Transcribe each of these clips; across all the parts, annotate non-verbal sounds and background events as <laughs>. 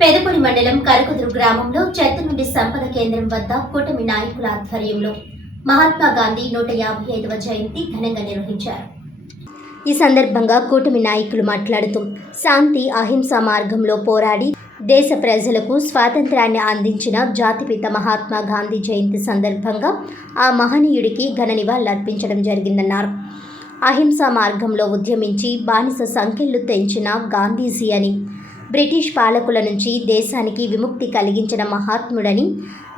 పెదపూడి మండలం కరకుదురు గ్రామంలో చెత్త నుండి సంపద కేంద్రం వద్ద కూటమి నాయకుల ఆధ్వర్యంలో మహాత్మా గాంధీ నూట యాభై ఐదవ జయంతి ఘనంగా నిర్వహించారు. ఈ సందర్భంగా కూటమి నాయకులు మాట్లాడుతూ శాంతి అహింస మార్గంలో పోరాడి దేశ ప్రజలకు స్వాతంత్రాన్ని అందించిన జాతిపిత మహాత్మా గాంధీ జయంతి సందర్భంగా ఆ మహనీయుడికి ఘన నివాళులర్పించడం జరిగిందన్నారు. అహింసా మార్గంలో ఉద్యమించి బానిస సంఖ్యలు తెంచిన గాంధీజీ అని బ్రిటిష్ పాలకుల నుంచి దేశానికి విముక్తి కలిగించిన మహాత్ముడని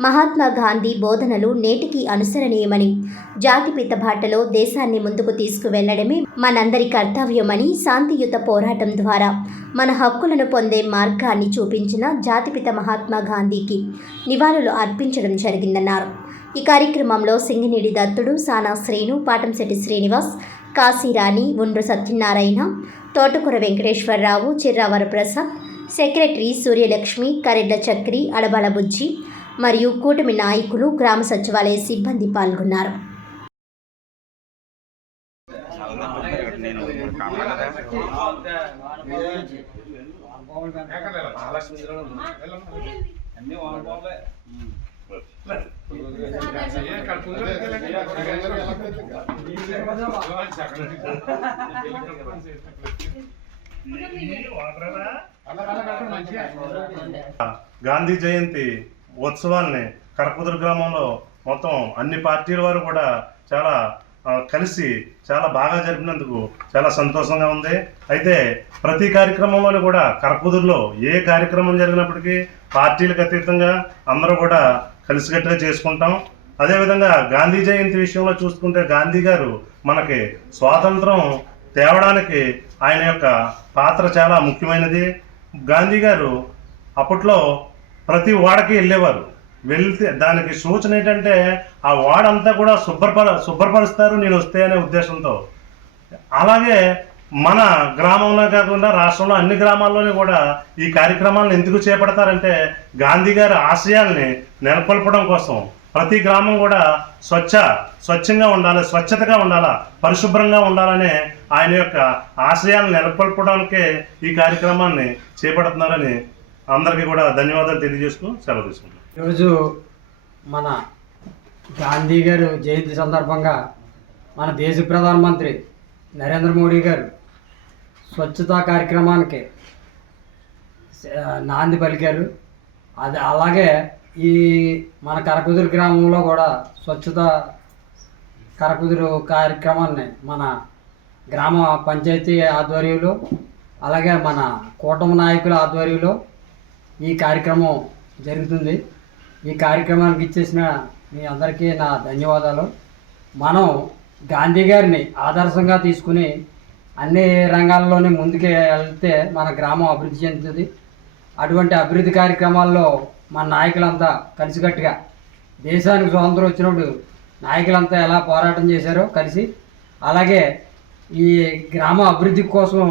మహాత్మా గాంధీ బోధనలు నేటికి అనుసరణీయమని జాతిపిత బాటలో దేశాన్ని ముందుకు తీసుకువెళ్ళడమే మనందరి కర్తవ్యమని శాంతియుత పోరాటం ద్వారా మన హక్కులను పొందే మార్గాన్ని చూపించిన జాతిపిత మహాత్మా గాంధీకి నివాళులు అర్పించడం జరిగిందన్నారు. ఈ కార్యక్రమంలో సింగినేడి దత్తుడు సానా శ్రీను పాటంశెట్టి శ్రీనివాస్ కాశీరాణి ఉండ్రు సత్యనారాయణ తోటకూర వెంకటేశ్వరరావు చిర్రావర ప్రసాద్ సెక్రటరీ సూర్యలక్ష్మి కరెడ్ల చక్రి అడబాల బుజ్జి మరియు కూటమి నాయకులు గ్రామ సచివాలయ సిబ్బంది పాల్గొన్నారు. <laughs> నేను గాంధీ జయంతి ఉత్సవాన్ని కరకుదురు గ్రామంలో మొత్తం అన్ని పార్టీల వారు కూడా చాలా కలిసి చాలా బాగా జరిపినందుకు చాలా సంతోషంగా ఉంది. అయితే ప్రతి కార్యక్రమంలో కూడా కరకుదురులో ఏ కార్యక్రమం జరిగినప్పటికీ పార్టీలకు అతీతంగా అందరూ కూడా కలిసికట్టుగా చేసుకుంటాం. అదేవిధంగా గాంధీ జయంతి విషయంలో చూసుకుంటే గాంధీ గారు మనకి స్వాతంత్రం తేవడానికి ఆయన యొక్క పాత్ర చాలా ముఖ్యమైనది. గాంధీ గారు అప్పట్లో ప్రతి వాడకి వెళ్ళేవారు. వెళ్తే దానికి సూచన ఏంటంటే ఆ వాడంతా కూడా శుభ్రపర శుభ్రపరుస్తారు నేను వస్తే అనే ఉద్దేశంతో. అలాగే మన గ్రామంలో కాకుండా రాష్ట్రంలో అన్ని గ్రామాల్లోనే కూడా ఈ కార్యక్రమాలను ఎందుకు చేపడతారంటే గాంధీ గారి ఆశయాల్ని నెలకొల్పడం కోసం. ప్రతి గ్రామం కూడా స్వచ్ఛ స్వచ్ఛంగా ఉండాలి స్వచ్ఛతగా ఉండాలా పరిశుభ్రంగా ఉండాలనే ఆయన యొక్క ఆశయాలను నెలకొల్పడానికే ఈ కార్యక్రమాన్ని చేపడుతున్నారని అందరికీ కూడా ధన్యవాదాలు తెలియజేస్తూ సెలవు తీసుకుంటాం ఈరోజు మన గాంధీ గారు జయంతి సందర్భంగా మన దేశ ప్రధానమంత్రి నరేంద్ర మోడీ గారు స్వచ్ఛతా కార్యక్రమానికి నాంది పలికారు. అది అలాగే ఈ మన కరకుదురు గ్రామంలో కూడా స్వచ్ఛత కరకుదురు కార్యక్రమాన్ని మన గ్రామ పంచాయతీ ఆధ్వర్యంలో అలాగే మన కూటమి నాయకుల ఆధ్వర్యంలో ఈ కార్యక్రమం జరుగుతుంది. ఈ కార్యక్రమానికి ఇచ్చేసిన మీ అందరికీ నా ధన్యవాదాలు. మనం గాంధీ గారిని ఆదర్శంగా తీసుకుని అన్ని రంగాల్లోనే ముందుకు వెళ్తే మన గ్రామం అభివృద్ధి చెందుతుంది. అటువంటి అభివృద్ధి కార్యక్రమాల్లో మన నాయకులంతా కలిసికట్టుగా దేశానికి స్వాతంత్రం వచ్చినప్పుడు నాయకులంతా ఎలా పోరాటం చేశారో కలిసి అలాగే ఈ గ్రామ అభివృద్ధి కోసం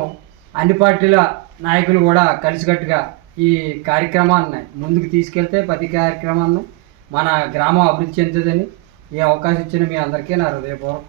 అన్ని పార్టీల నాయకులు కూడా కలిసికట్టుగా ఈ కార్యక్రమాన్ని ముందుకు తీసుకెళ్తే ప్రతి కార్యక్రమాన్ని మన గ్రామం అభివృద్ధి చెందుతుందని ఈ అవకాశం ఇచ్చిన మీ అందరికీ నా హృదయపూర్వక